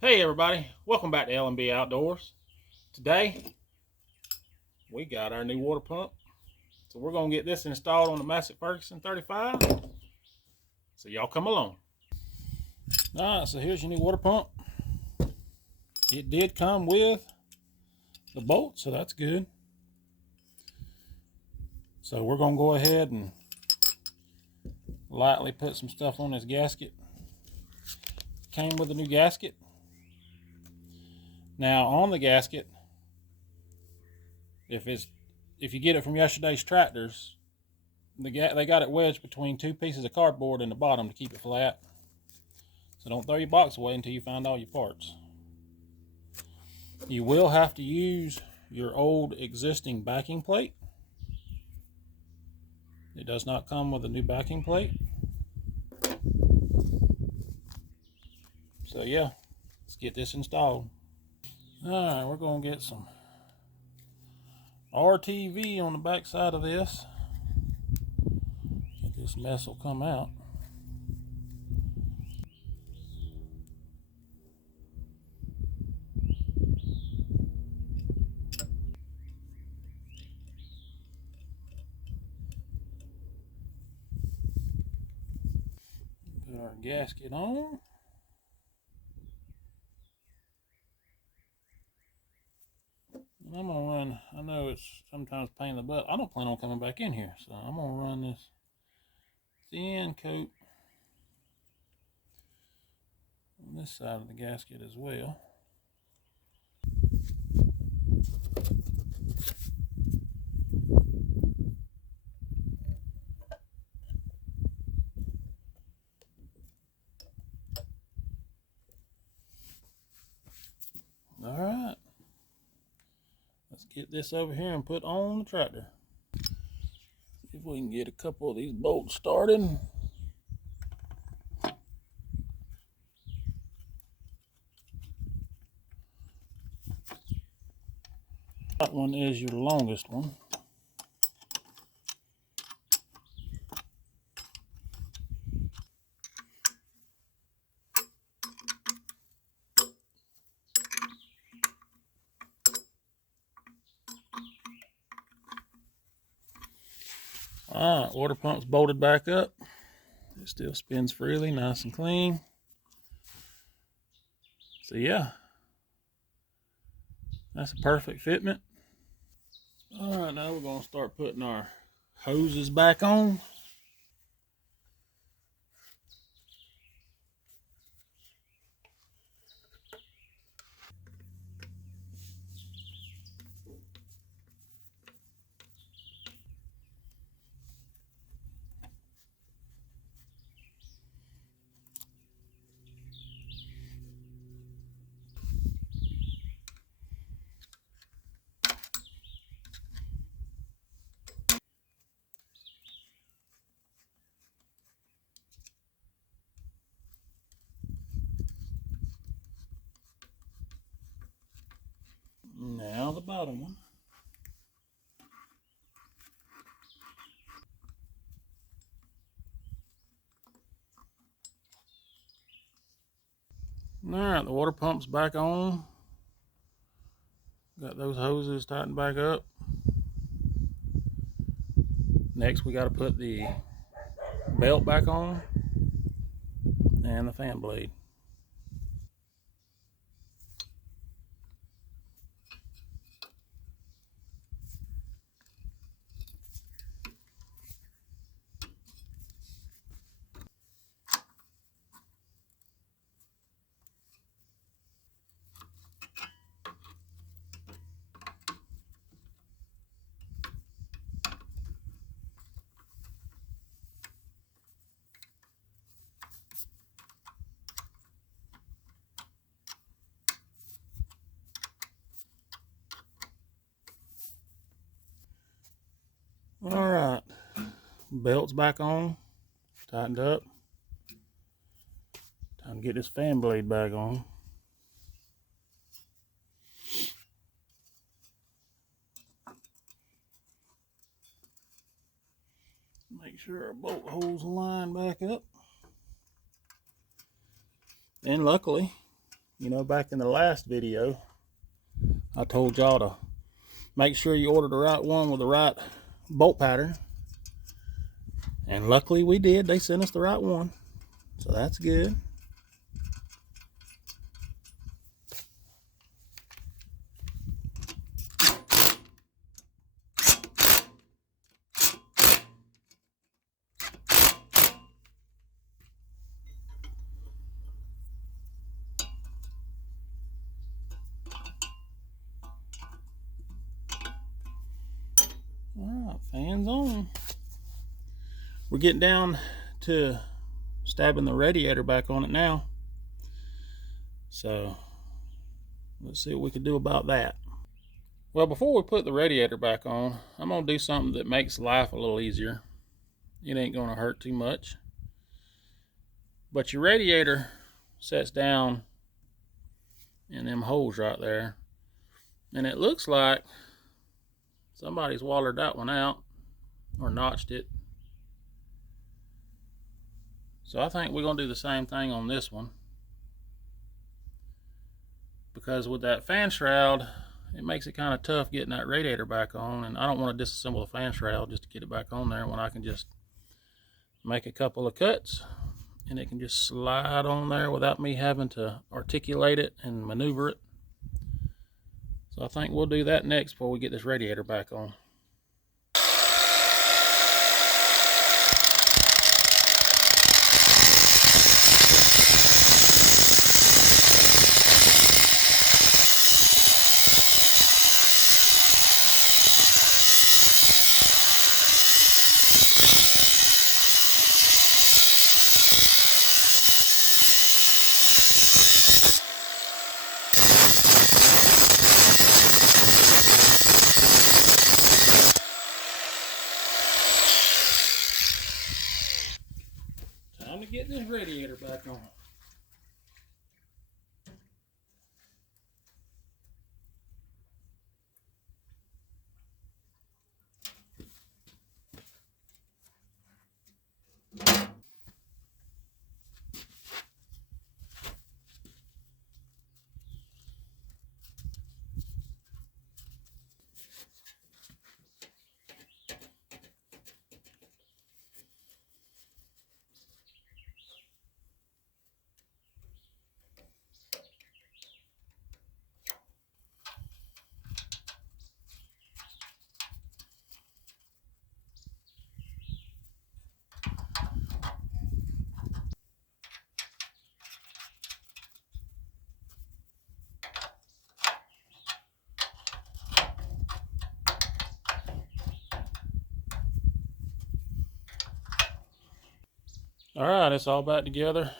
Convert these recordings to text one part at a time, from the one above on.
Hey everybody, welcome back to L&B Outdoors. Today we got our new water pump. So we're going to get this installed on the Massey Ferguson 35. So y'all come along. Alright, so here's your new water pump. It did come with the bolt, so that's good. So we're going to go ahead and lightly put some stuff on this gasket. Came with a new gasket. Now on the gasket, if you get it from yesterday's tractors, they got it wedged between two pieces of cardboard in the bottom to keep it flat. So don't throw your box away until you find all your parts. You will have to use your old existing backing plate. It does not come with a new backing plate. So yeah, let's get this installed. Alright, we're going to get some RTV on the back side of this. This mess will come out. Put our gasket on. And I'm gonna run, I know it's sometimes a pain in the butt. I don't plan on coming back in here, so I'm gonna run this thin coat on this side of the gasket as well. All right, let's get this over here and put on the tractor. See if we can get a couple of these bolts started. That one is your longest one. Alright, water pump's bolted back up. It still spins freely, nice and clean. So yeah, that's a perfect fitment. Alright, now we're going to start putting our hoses back on. Now the bottom one. Alright, the water pump's back on. Got those hoses tightened back up. Next we got to put the belt back on and the fan blade. Alright, belt's back on, tightened up. Time to get this fan blade back on. Make sure our bolt holes line back up. And luckily, You know, back in the last video, I told y'all to make sure you order the right one with the right bolt pattern. And luckily we did. They sent us the right one. So that's good. Alright, fans on. We're getting down to stabbing the radiator back on it now. So let's see what we can do about that. Well, before we put the radiator back on, I'm going to do something that makes life a little easier. It ain't going to hurt too much. But your radiator sets down in them holes right there. And it looks like somebody's watered that one out or notched it. So I think we're going to do the same thing on this one. Because with that fan shroud, it makes it kind of tough getting that radiator back on. And I don't want to disassemble the fan shroud just to get it back on there when I can just make a couple of cuts and it can just slide on there without me having to articulate it and maneuver it. So I think we'll do that next before we get this radiator back on. Time to get this radiator back on. All right, it's all back together.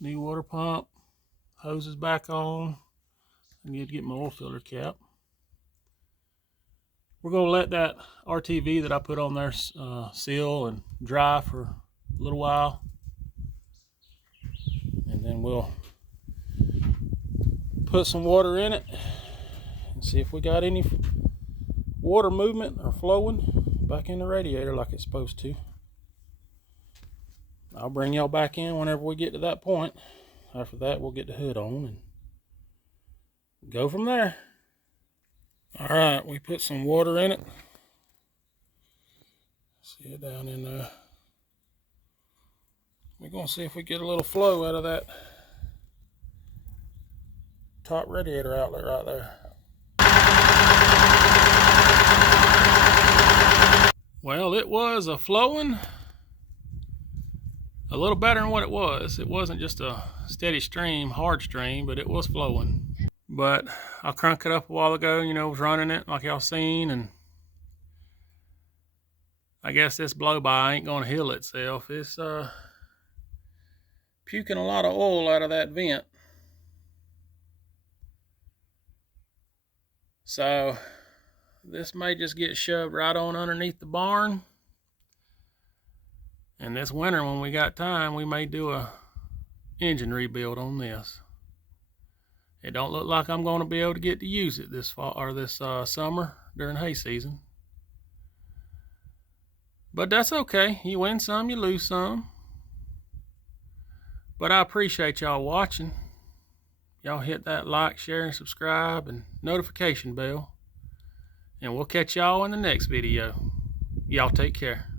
New water pump, hose is back on. I need to get my oil filter cap. We're gonna let that RTV that I put on there seal and dry for a little while. And then we'll put some water in it and see if we got any water movement or flowing back in the radiator like it's supposed to. I'll bring y'all back in whenever we get to that point. After that, we'll get the hood on and go from there. All right, we put some water in it. See it down in there. We're gonna see if we get a little flow out of that top radiator outlet right there. Well, it was a flowing a little better than what it was. It wasn't just a steady stream, hard stream, but it was flowing. But I cranked it up a while ago, you know, was running it like y'all seen, and I guess this blow by ain't gonna heal itself. It's puking a lot of oil out of that vent. So this may just get shoved right on underneath the barn. And this winter, when we got time, we may do a engine rebuild on this. It don't look like I'm going to be able to get to use it this fall or this summer during hay season. But that's okay. You win some, you lose some. But I appreciate y'all watching. Y'all hit that like, share, and subscribe, and notification bell. And we'll catch y'all in the next video. Y'all take care.